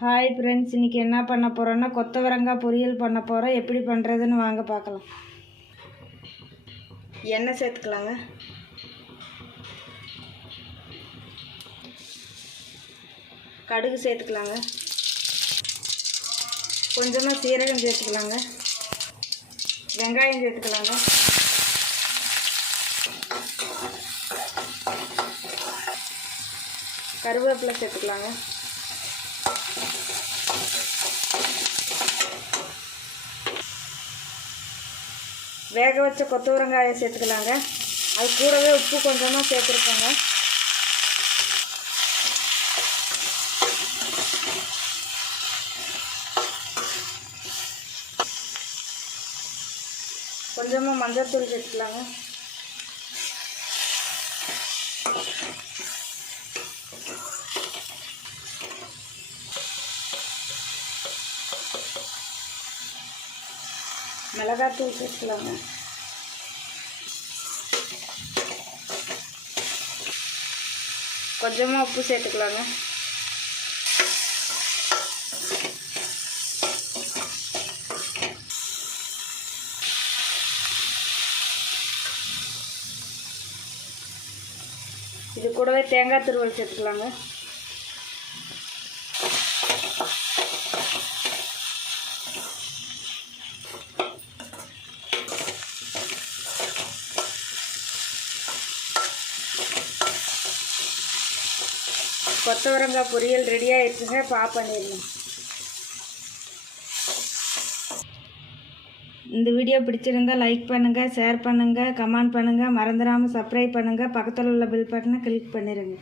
Hi friends, இன்றைக்கி என்ன பண்ண போகிறோன்னா கொத்தவரங்காய் பொரியல் பண்ண போகிறோம். எப்படி பண்ணுறதுன்னு வாங்க பார்க்கலாம். எண்ணெய் சேர்த்துக்கலாங்க. கடுகு சேர்த்துக்கலாங்க. கொஞ்சமாக சீரகம் சேர்த்துக்கலாங்க. வெங்காயம் சேர்த்துக்கலாங்க. கருவேப்பிலை சேர்த்துக்கலாங்க. வேக வச்ச கொத்தவரங்காயை சேர்த்துக்கலாங்க. அது கூடவே உப்பு கொஞ்சமாக சேர்த்துருக்கோங்க. கொஞ்சமாக மஞ்சள் தூள் சேர்த்துக்கலாங்க. மிளகாத்தூள் சேர்த்துக்கலாங்க. கொஞ்சமாக உப்பு சேர்த்துக்கலாங்க. இது கூடவே தேங்காய் துருவல் சேர்த்துக்கலாங்க. கொத்தவரங்காய் பொரியல் ரெடி ஆகிடுச்சுங்க. இப்போ ஆஃப் பண்ணிடலாம். இந்த வீடியோ பிடிச்சிருந்தால் லைக் பண்ணுங்கள், ஷேர் பண்ணுங்கள், கமெண்ட் பண்ணுங்கள். மறந்துடாமல் சப்ஸ்கிரைப் பண்ணுங்கள். பக்கத்தில் உள்ள பெல் பட்டனை கிளிக் பண்ணிடுங்க.